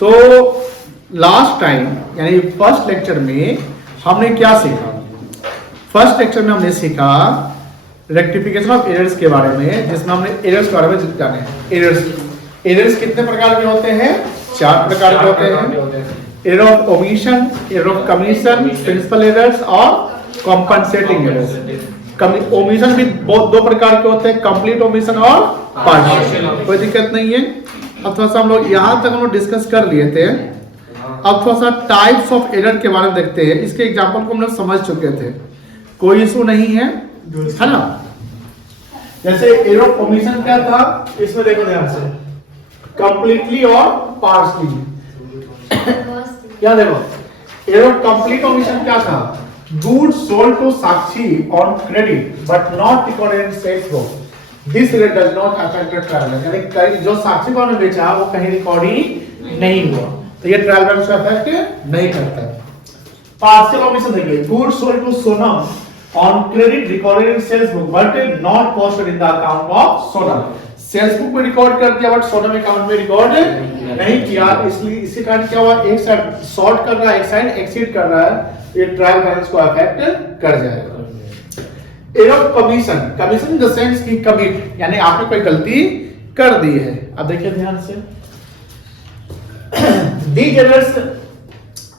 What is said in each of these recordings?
तो last time यानी first lecture में हमने क्या सीखा? फर्स्ट लेक्चर में हमने सीखा रेक्टिफिकेशन ऑफ एरर्स के बारे में, जिसमें हमने एरर्स के बारे में जाने। एरर्स कितने प्रकार के होते हैं? 4 प्रकार के होते हैं। Error of omission, error of commission, principal errors और कॉम्पनसेटिंग एरर्स। ओमिशन भी बहुत 2 प्रकार के होते हैं, कंप्लीट ओमिशन और पार्शियल। कोई दिक्कत नहीं है। अब थोड़ा सा हम लोग यहाँ तक हम लोग डिस्कस कर लिए थे। अब थोड़ा सा टाइप्स ऑफ एरर के बारे में देखते हैं। इसके एग्जांपल को हम लोग समझ चुके थे, कोई इशू नहीं है ना। जैसे एरर ऑफ ओमिशन क्या था, इसमें देखो ध्यान से, कंप्लीटली और पार्शियली। क्या देखो, एरर ऑफ कंप्लीट ओमिशन क्या था? Goods sold to Sakshi on credit but not recorded in sales book, this error does not affect the traveller. यानी जो साक्षी को हमने बेचा वो कहीं रिकॉर्ड ही नहीं हुआ, तो ये ट्रायल बैलेंस को अफेक्ट नहीं करता है। पार्शियल ओमिशन देखिए, goods sold to Sonam on credit recorded in sales book but not posted in the account of Sonam. Sales book में रिकॉर्ड कर दिया बट सोनम अकाउंट में रिकॉर्ड नहीं किया, इसलिए इसी कारण क्या हुआ, एक साइड शॉर्ट कर रहा है, एक साइड एक्सीड कर रहा है, ये ट्रायल बैलेंस को अफेक्ट कर जाएगा। Error of commission, commission in the sense की कमिट, यानी आपने कोई गलती कर दी है। अब देखिए ध्यान से, these errors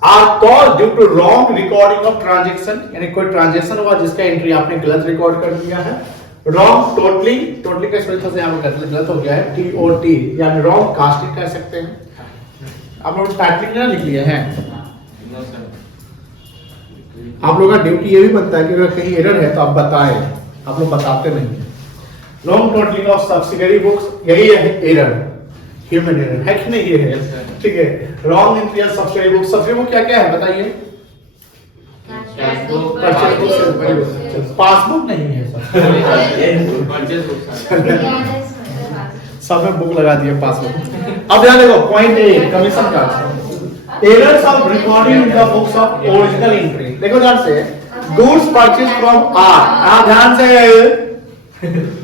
are caused due to wrong recording of transaction, यानी कोई ट्रांजैक्शन हुआ जिसका एंट्री आपने गलत रिकॉर्ड कर दिया है। रॉन्ग टोटलिंग, टोटलिंग का स्पेलिंग यहाँ पे गलत हो गया है, TOT, यानी रॉन्ग कास्टिंग कह सकते हैं। आप लोग टाइटलिंग ना लिख लिए हैं। आप लोगों का ड्यूटी ये भी बनता है कि अगर कहीं एरर है तो आप बताएं, आप लोग बताते नहीं है। Wrong totalling of subsidiary books, यही है एरर, ह्यूमन एरर है कि नहीं? ये है, ठीक है। Wrong entry of subsidiary book, subsidiary book क्या क्या है बताइए? पासबुक नहीं है सब में बुक लगा दिए पासबुक। अब ध्यान देखो, पॉइंट ए कमीशन का errors of recording in the books of original entry. देखो ध्यान से, गुड्स परचेज फ्रॉम आर, ध्यान से,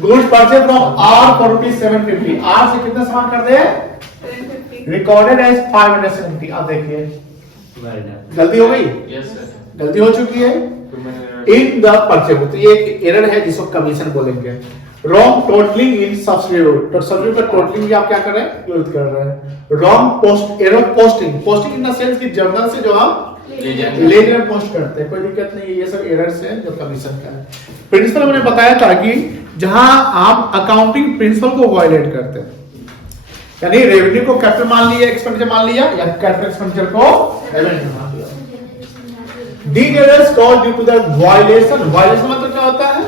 goods purchase from R for ₹750, R से कितना सामान कर दे? Recorded as 570। अब देखिए गलती हो गई, गलती हो चुकी है इन द परचेज, तो ये एक एरर है जिसको कमीशन बोलेंगे। रॉन्ग टोटलिंग इन सब्सिट्यूट, तो सब्सिट्यूट का टोटलिंग भी आप क्या कर रहे हैं? यूज कर रहे हैं। Wrong post, error posting, posting in the sense कि जर्नल से जो आप लेजर पोस्ट करते हैं, कोई दिक्कत नहीं है, ये सब एरर्स हैं जो कमीशन का है। प्रिंसिपल मैंने बताया था कि जहां आप अकाउंटिंग प्रिंसिपल को वायलेट करते हैं, यानी रेवेन्यू को कैपिटल मान लिया, एक्सपेंडिचर मान लिया, या कैपिटल एक्सपेंडिचर को रेवेन्यू मान लिया। These errors caused due to the violation, violation मतलब क्या होता है?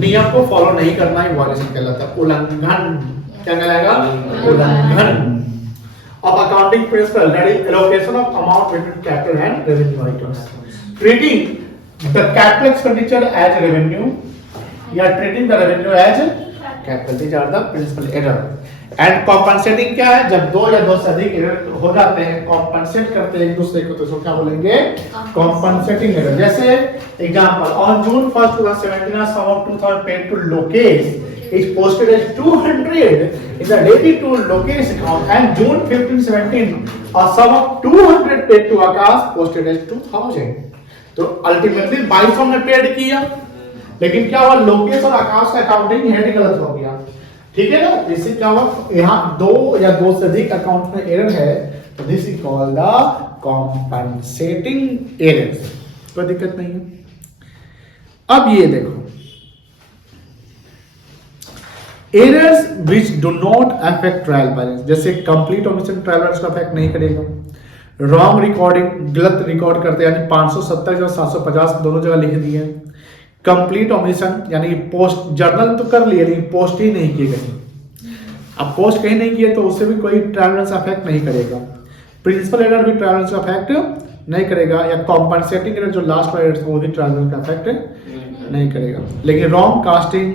नियम को फॉलो नहीं करना ही वायलेशन कहलाता है, उल्लंघन। क्या कहलाएगा? उल्लंघन of accounting principle, that is allocation of amount between capital and revenue items. Treating the capital expenditure as revenue, या treating the revenue as capital, these are the principal error. And compensating क्या है? जब 2 या 2 से अधिक error हो जाते हैं, कॉम्पनसेट करते हैं एक दूसरे को, तो इसको क्या बोलेंगे? Compensating error. जैसे example, on June 1st 2017 a sum of 2000 paid to Lokesh is posted as 200 in the debit to Lokesh account, and June 15, 17 a sum of 200 paid to Akash posted as 2000। तो ultimately 2200 हमने paid किया, लेकिन क्या हुआ? लोकेश और आकाश का accounting head गलत हो गया, ठीक है ना। इससे क्या हुआ? यहाँ 2 या 2 से अधिक अकाउंट में एरर है, तो this is called the compensating error, कोई दिक्कत नहीं है। अब ये देखो, errors which do not affect trial balance, जैसे कंप्लीट ओमिशन ट्रायल बैलेंस को अफेक्ट नहीं करेगा। रॉन्ग रिकॉर्डिंग, गलत रिकॉर्ड करते, यानी 570 और 750 दोनों जगह लिख दिए। कंप्लीट ओमिशन यानी पोस्ट, जर्नल तो कर लिए लेकिन पोस्ट ही नहीं किए कहीं। अब पोस्ट कहीं नहीं किए तो उससे भी कोई ट्रायल बैलेंस अफेक्ट नहीं करेगा। प्रिंसिपल एरर भी ट्रायल बैलेंस अफेक्ट नहीं करेगा, या कॉम्पनसेटिंग एरर जो लास्ट वाला एरर था वो भी ट्रायल बैलेंस का अफेक्ट नहीं करेगा। लेकिन रॉन्ग कास्टिंग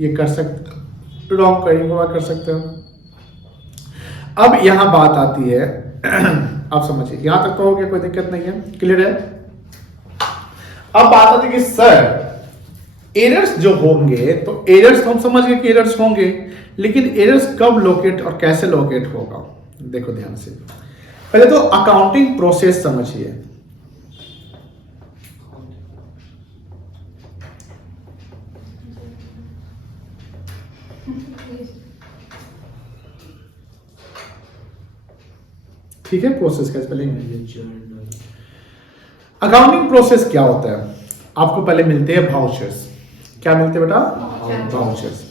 ये कर सकते, रॉन्ग कर सकते हो। अब यहां बात आती है, आप समझिए, यहां तक तो हो गया, कोई दिक्कत नहीं है, क्लियर है। अब बात आती है कि सर एरर्स जो होंगे, तो एरर्स हम समझ गए कि एरर्स होंगे, लेकिन एरर्स कब लोकेट और कैसे लोकेट होगा, देखो ध्यान से, पहले तो अकाउंटिंग प्रोसेस समझिए। ठीक है, प्रोसेस का स्पेलिंग। अकाउंटिंग प्रोसेस क्या होता है? आपको पहले मिलते हैं वाउचर्स। क्या मिलते हैं बेटा? वाउचर्स।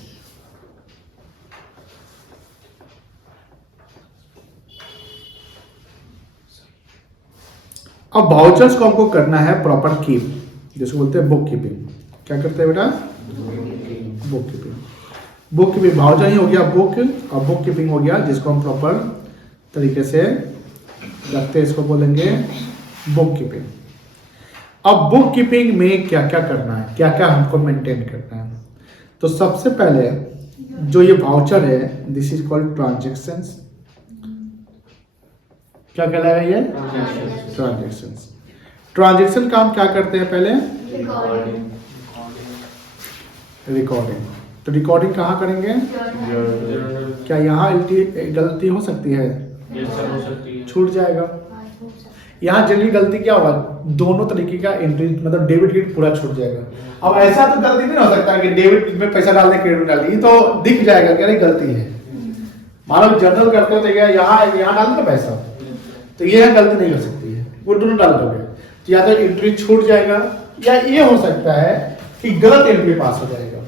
अब वाउचर्स को हमको करना है प्रॉपर कीप, जिसको बोलते हैं बुक कीपिंग। क्या करते हैं बेटा? Bookkeeping. Bookkeeping, voucher ही हो गया बुक, और बुक कीपिंग हो गया जिसको हम प्रॉपर तरीके से रखते हैं, इसको बोलेंगे बुक कीपिंग। अब बुक कीपिंग में क्या क्या करना है, क्या क्या हमको मेंटेन करना है? तो सबसे पहले जो ये वाउचर है, दिस इज कॉल्ड ट्रांजैक्शंस। क्या कहलाएगा ये? ट्रांजैक्शंस। ट्रांजैक्शन का हम क्या करते हैं? पहले रिकॉर्डिंग। तो रिकॉर्डिंग कहाँ करेंगे? क्या यहाँ गलती हो सकती है? छूट जाएगा। यहाँ जनरली गलती क्या होगा? दोनों तरीके का एंट्री, मतलब डेबिट क्रेडिट पूरा छूट जाएगा। अब ऐसा तो गलती नहीं हो सकता कि डेबिट में पैसा डाल दे क्रेडिट डाल दी, तो दिख जाएगा कि अरे गलती है। मान लो जनरल करते हो तो यहाँ डाल दो पैसा, तो ये गलती नहीं हो सकती है, वो दोनों डाल दोगे तो या तो एंट्री छूट जाएगा, या ये हो सकता है कि गलत एंट्री पास हो जाएगा,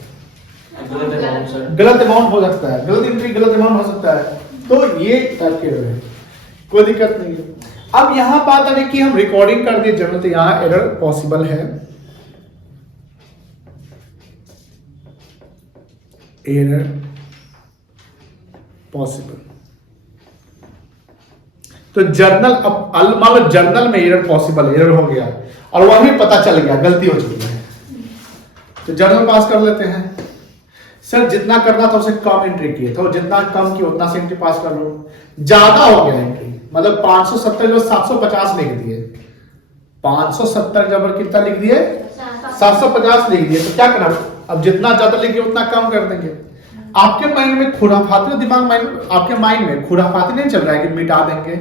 गलत अमाउंट हो सकता है, गलत एंट्री गलत अमाउंट हो सकता है। तो ये टाइप के रहे, कोई दिक्कत नहीं है। अब यहाँ बात आ रही कि हम रिकॉर्डिंग कर दिए जनरल, तो यहाँ एरर पॉसिबल है। Error possible. तो जर्नल, अब मान लो जर्नल में एरर पॉसिबल, एरर हो गया और वहीं पता चल गया गलती हो चुकी है, तो जर्नल पास कर लेते हैं। सर जितना करना था उसे कम एंट्री किए, तो जितना कम किया उतना से एंट्री पास कर लो। ज्यादा हो गया एंट्री, मतलब 570 जो 750 लिख दिए, 570 जब कितना लिख दिए? 750 लिख दिए। तो क्या करना? अब जितना ज्यादा लिखिए उतना कम कर देंगे। आपके माइंड में खुराफाती दिमाग, आपके माइंड में खुराफाती नहीं चल रहा है कि मिटा देंगे,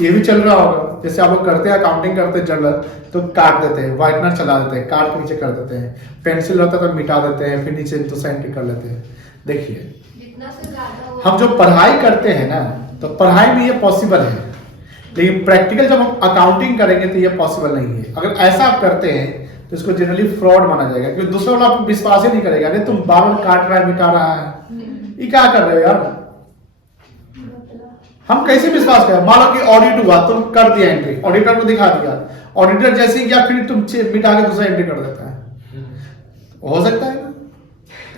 ये भी चल रहा होगा। जैसे आप लोग करते हैं अकाउंटिंग करते हैं जनरल, तो काट देते हैं, व्हाइटनर चला देते हैं, काट के नीचे कर देते हैं, पेंसिल रहता है तो मिटा देते हैं, फिर नीचे दूसरा एंट्री कर लेते हैं। देखिए हम जो पढ़ाई करते हैं ना, तो पढ़ाई में ये पॉसिबल है, लेकिन प्रैक्टिकल जब हम अकाउंटिंग करेंगे तो ये पॉसिबल नहीं है। अगर ऐसा आप करते हैं तो इसको जनरली फ्रॉड माना जाएगा, क्योंकि दूसरा वाला आपको विश्वास ही नहीं करेगा, अरे तुम बार काट रहा है, मिटा रहा है, ये क्या कर रहे हो यार, हम कैसे विश्वास करें? मान लो कि ऑडिट हुआ, तुम कर दिया एंट्री, ऑडिटर को दिखा दिया, ऑडिटर जैसे ही क्या फिर तुम मिटा के दूसरा एंट्री कर देता है, हो सकता है ना?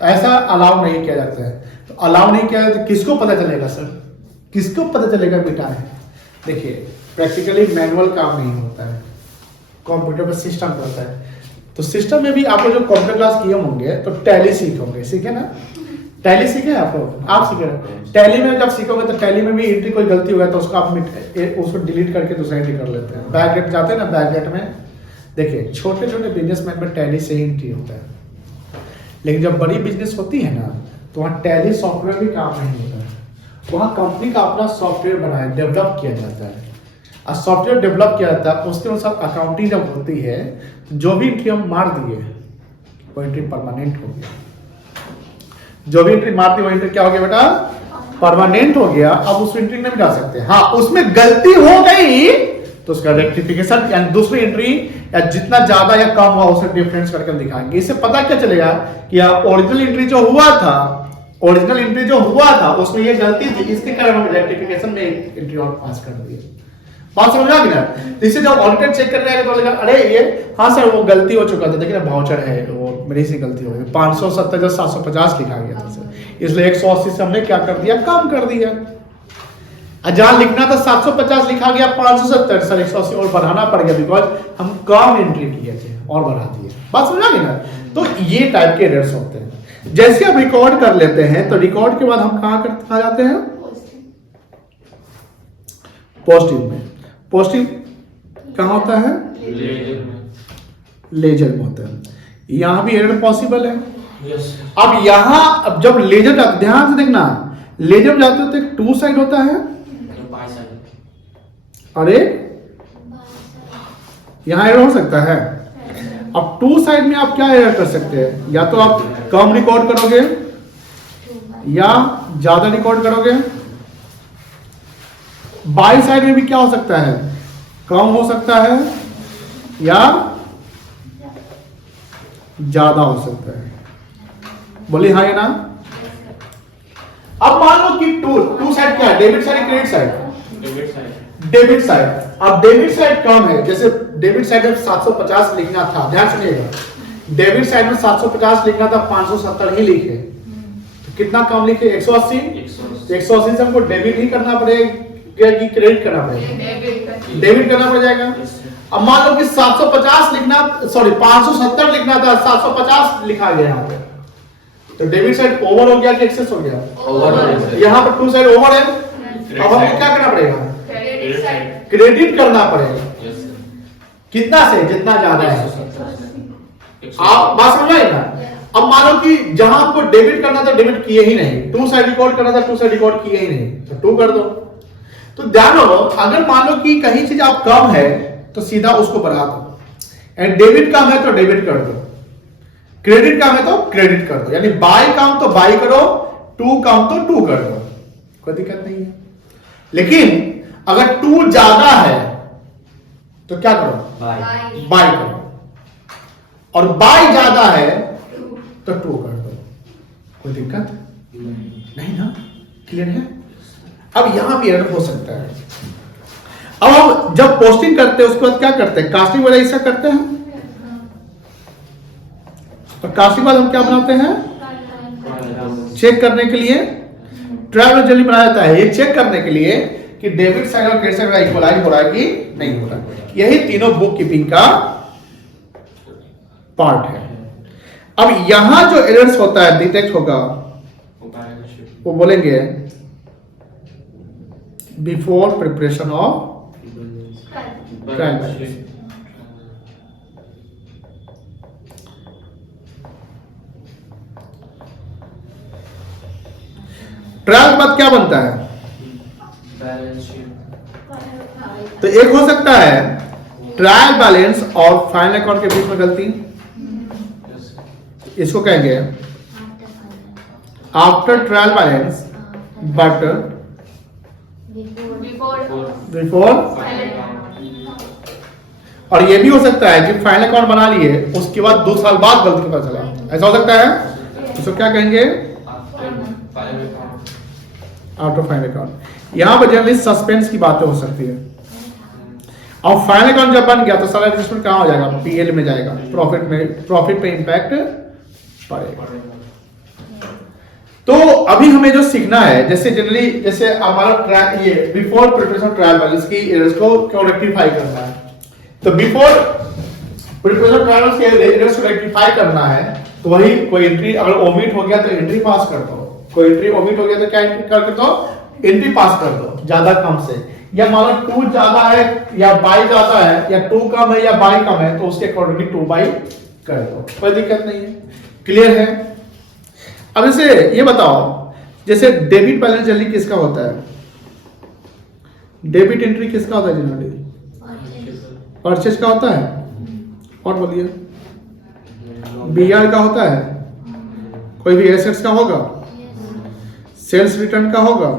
ऐसा अलाउ नहीं किया जाता है। तो अलाउ नहीं किया तो किसको पता चलेगा सर, किसको पता चलेगा मिटा है? देखिए प्रैक्टिकली मैनुअल काम नहीं होता है, कंप्यूटर पर सिस्टम होता है। तो सिस्टम में भी आप लोग जो कंप्यूटर क्लास किए होंगे तो टैली सीखोगे, सीखे ना? टैली सीखे आप लोग? आप सीखे? टैली में जब सीखोगे तो टैली में भी एंट्री कोई गलती हो गया तो उसको आप उसको डिलीट करके दूसरा एंट्री कर लेते हैं। बैक गेट जाते हैं ना, बैक गेट में देखिए छोटे छोटे बिजनेसमैन में टैली से ही एंट्री होता है, लेकिन जब बड़ी बिजनेस होती है ना तो वहाँ टैली सॉफ्टवेयर भी काम नहीं होता है, वहाँ कंपनी का अपना सॉफ्टवेयर बनाया, डेवलप किया जाता है, और सॉफ्टवेयर डेवलप किया जाता है, उसके अनुसार अकाउंटिंग जब होती है तो जो भी एंट्री हम मार दिए वो एंट्री परमानेंट हो गया, जो भी एंट्री मार दी वो एंट्री क्या हो गया बेटा? परमानेंट हो गया। अब उस एंट्री नहीं मिटा सकते। हाँ उसमें गलती हो गई तो उसका रेक्टिफिकेशन या दूसरी एंट्री या जितना ज्यादा या कम हुआ उसे डिफरेंस करके दिखाएंगे। इससे पता क्या चलेगा कि ओरिजिनल एंट्री जो हुआ था, ओरिजिनल एंट्री जो हुआ था उसमें ये गलती थी, इसके कारण हम रेक्टिफिकेशन में एंट्री और पास कर दिए। बात समझ आ गई ना? इससे जब ऑडिटर चेक करने आएगा तो बोलेगा अरे ये हाँ सर वो गलती हो चुका था, देखिए ना वाउचर है वो मेरी से गलती हो गई, 570 जो 750 लिखा गया था सर, इसलिए 180 से हमने क्या कर दिया? कम कर दिया। जहां लिखना था 750 लिखा गया 570, सर 180 और बढ़ाना पड़ गया बिकॉज हम कम एंट्री किए थे और बढ़ा दिए। बात समझ आ गई ना? तो ये टाइप के एरर्स होते हैं। जैसे आप रिकॉर्ड कर लेते हैं तो रिकॉर्ड के बाद हम कहाँ जाते हैं? पोस्टिंग में। पोस्टिंग कहाँ होता है? लेजर में होता है। यहां भी एरर पॉसिबल है। अब यहां अब जब लेजर का ध्यान से देखना, लेजर जाते हो तो एक टू साइड होता है और एक यहां एरर हो सकता है। अब टू साइड में आप क्या एरर कर सकते हैं, या तो आप कम रिकॉर्ड करोगे या ज्यादा रिकॉर्ड करोगे। बाई साइड में भी क्या हो सकता है, कम हो सकता है या ज्यादा हो सकता है। बोलिए हाँ या ना। अब मान लो कि टू साइड क्या है, debit side credit side, debit side. अब डेबिट साइड कम है, जैसे डेबिट साइड में 750 लिखना था, ध्यान सुनिएगा, डेबिट साइड में 750 लिखना था, 570 ही लिखे, तो कितना कम लिखे, 180। 180 से हमको डेबिट ही करना पड़ेगा कि क्रेडिट करना पड़ेगा, डेबिट करना पड़ जाएगा। अब मान लो कि 750 लिखना, सॉरी 570 लिखना था, 750 लिखा गया यहाँ पे, तो डेबिट साइड ओवर हो गया कि एक्सेस हो गया, ओवर। यहाँ पर टू साइड ओवर है, अब हमको क्या करना पड़ेगा, क्रेडिट करना पड़ेगा। कितना से, जितना ज्यादा है। आप बात समझ आए ना। अब मानो कि जहां आपको डेबिट करना था डेबिट किए ही नहीं, टू साइड रिकॉर्ड करना था टू साइड रिकॉर्ड किए ही नहीं, तो टू कर दो। तो ध्यान रखो, अगर मान लो कि कहीं चीज आप कम है तो सीधा उसको बढ़ा दो, एंड डेबिट कम है तो डेबिट कर दो, क्रेडिट कम है तो क्रेडिट कर दो, यानी बाय कम तो बाय करो, टू कम तो टू कर दो, कोई दिक्कत नहीं है। लेकिन अगर टू ज्यादा है तो क्या करो, बाय करो, और बाय ज्यादा है तो टू कर दो, कोई दिक्कत नहीं ना, क्लियर है। अब यहां भी एरर हो सकता है। अब हम जब पोस्टिंग करते हैं उसके बाद क्या करते हैं, कास्टिंग वगैरह ऐसा करते हैं, और कास्टिंग बाद हम क्या बनाते हैं, चेक करने के लिए ट्रायल जल्दी बनाया जाता है, ये चेक करने के लिए कि डेबिट साइड और क्रेडिट साइड इक्वलाइज हो रहा है कि नहीं हो रहा है। यही तीनों बुक कीपिंग का पार्ट है। अब यहां जो एरर्स होता है डिटेक्ट होगा, वो बोलेंगे before preparation of trial balance. Trial के बाद क्या बनता है, तो एक हो सकता है ट्रायल बैलेंस और फाइनल अकाउंट के बीच में गलती, इसको कहेंगे after trial balance but before. और ये भी हो सकता है कि फाइनल अकाउंट बना लिए उसके बाद 2 साल बाद गलती पता चला, ऐसा हो सकता है, इसको क्या कहेंगे, आफ्टर फाइनल अकाउंट। यहां पर जनरली सस्पेंस की बातें हो सकती है। और फाइनल अकाउंट जब बन गया तो सारा एडजस्टमेंट कहां हो जाएगा, पीएल में जाएगा, प्रॉफिट पे इंपैक्ट पड़ेगा। तो अभी हमें जो सीखना है, जैसे जनरली जैसे हमारा ये बिफोर प्रिपरेशन ट्रायल बैलेंस की एरर्स को क्यों रेक्टिफाई करना है, तो बिफोर प्रिपरेशन ट्रायल बैलेंस के एरर्स को रेक्टिफाई करना है, तो वही कोई एंट्री अगर ओमिट हो गया तो एंट्री पास कर दो, कोई एंट्री ओमिट हो गया तो क्या एंट्री कर दो, एंट्री पास कर दो, ज्यादा कम से, या मान लो टू ज्यादा है या बाई ज्यादा है, या टू कम है या बाई कम है, तो उसके अकॉर्डिंगली टू बाई कर दो, कोई दिक्कत नहीं है, क्लियर है। अब जैसे ये बताओ, जैसे डेबिट बैलेंस जनरली किसका होता है, डेबिट एंट्री किसका होता है जनरली, परचेज का होता है, और बोलिए बीआर का होता है, कोई भी एसेट्स का होगा, सेल्स रिटर्न का होगा,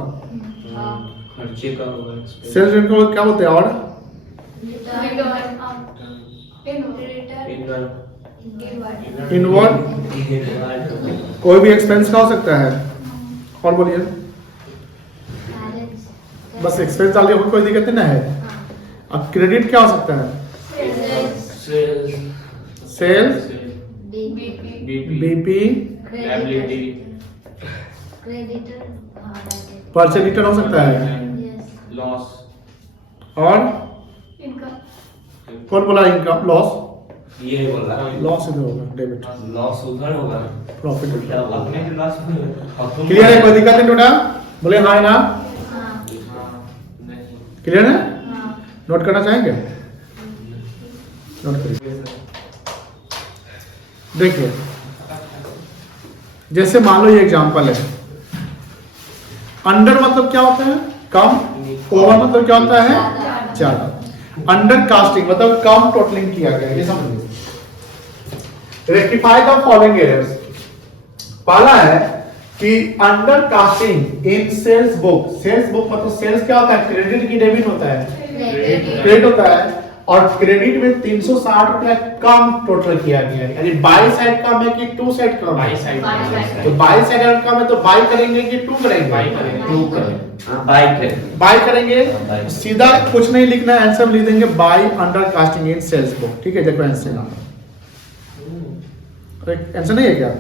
खर्चे का होगा, सेल्स रिटर्न को क्या बोलते हैं, और इनवर्ड, कोई भी एक्सपेंस का हो सकता है, और बोलिए, बस एक्सपेंस डाल दिया, कोई दिक्कत नहीं ना है। अब क्रेडिट क्या हो सकता है, सेल्स, बीपी, परचेज रिटर्न हो सकता है, लॉस, और कौन बोला इनकम, लॉस, ये बोला लॉस इधर होगा, डेबिट, लॉस उधर होगा, प्रॉफिट क्या अपने के लॉस में क्लियर है, कोई दिक्कत नहीं टोटा, बोले हाँ ना, क्लियर है, नोट करना चाहेंगे, नोट करिए। देखिए जैसे मान लो ये एग्जांपल है, अंडर मतलब क्या होता है? कम। ओवर मतलब क्या होता है? ज्यादा। अंडर कास्टिंग मतलब कम टोटलिंग किया गया, ये समझिए। Rectify the following errors. पहला है कि under casting in sales book. Sales book मतलब सेल्स क्या होता है? क्रेडिट की डेबिट होता है, क्रेडिट होता है, और क्रेडिट में 360 रुपया कम टोटल किया गया है। यानी बाई साइड कम है कि टू साइड कम है? By side. तो बाई साइड अगर कम है तो बाई करेंगे कि टू करेंगे? बाई करेंगे। टू करेंगे। बाई करेंगे। बाई करेंगे। बाई। सीधा कुछ नहीं लिखना है, आंसर लिख देंगे by under casting in sales book. ठीक है, देखो आंसर। आंसर नहीं है क्या?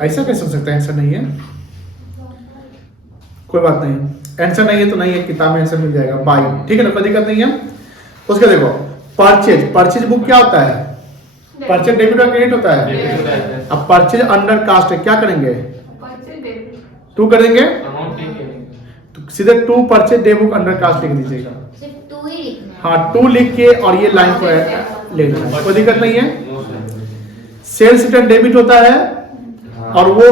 ऐसा कैसे हो सकता है? आंसर नहीं है, कोई बात नहीं, आंसर नहीं है तो नहीं है, किताब में आंसर मिल जाएगा बाई। ठीक है ना, कोई दिक्कत नहीं है। उसके देखो परचेज। परचेज बुक क्या होता है? परचेज डेबिट और क्रेडिट होता है। अब परचेज अंडर कास्ट है, क्या करेंगे? टू करेंगे, तो सीधे to purchase day book under cast लिख दीजिएगा। सिर्फ 2 ही लिखना है। हाँ, टू लिख के और ये लाइन को ले लेना है, कोई दिक्कत नहीं है। सेल्स रिटर्न डेबिट होता है और वो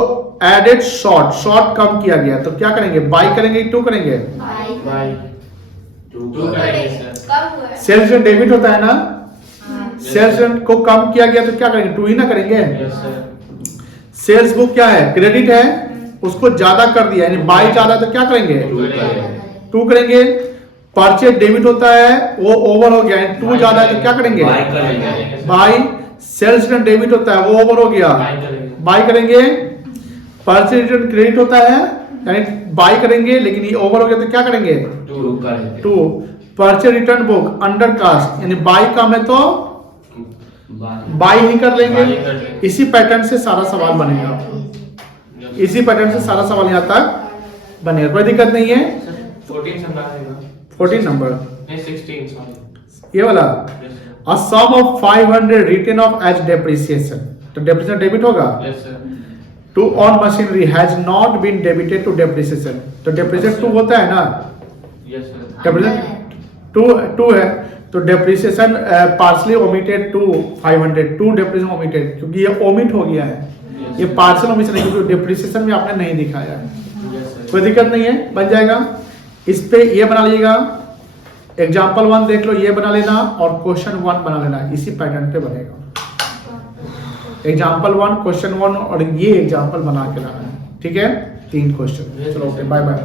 एडेड शॉर्ट, शॉर्ट कम किया गया, तो क्या करेंगे? बाई करेंगे, टू करेंगे? बाई। टू करेंगे सर। कब हुआ? सेल्स रिटर्न डेबिट होता है ना, हाँ। सेल्स रिटर्न को कम किया गया तो क्या करेंगे? टू ही ना करेंगे। Yes sir. सेल्स बुक क्या है? क्रेडिट है, उसको ज्यादा कर दिया, यानी बाई ज्यादा तो क्या करेंगे? टू करेंगे। परचेज डेबिट होता है, वो ओवर हो गया, यानी टू ज्यादा है तो क्या करेंगे? बाई करेंगे। बाई। सेल्स रिटर्न डेबिट होता है, वो ओवर हो गया, बाई करेंगे। बाई करेंगे। परचेज रिटर्न क्रेडिट होता है, यानी बाई करेंगे, लेकिन ये ओवर हो गया तो क्या करेंगे? टू करेंगे। To. Purchase return book under cast, यानी बाई कम है तो बाई ही कर लेंगे। बाई कर लेंगे। इसी पैटर्न से सारा सवाल बनेगा, इसी पैटर्न से सारा सवाल यहाँ तक बनेगा, कोई दिक्कत नहीं है। 14 से ना आएगा। 14 नंबर नहीं 16 सॉरी। ये वाला। Yes sir. A sum of 500 written off as depreciation, तो depreciation डेबिट होगा। Yes sir. To on machinery has not been debited to depreciation, तो depreciation 2 होता है ना, यस सर। depreciation 2 है, तो depreciation partially omitted to 500, 2 depreciation omitted, क्योंकि ये omit हो गया है, ये partial omission है, क्योंकि depreciation में आपने नहीं दिखाया है। Yes sir. कोई दिक्कत नहीं है, बन जाएगा। इस पे ये बना लीजिएगा, एग्जाम्पल 1 देख लो, ये बना लेना, और क्वेश्चन 1 बना लेना, इसी पैटर्न पे बनेगा। एग्जाम्पल 1, क्वेश्चन 1 और ये एग्जाम्पल बना के लाना है। ठीक है, 3 क्वेश्चन। चलो ओके, बाय बाय।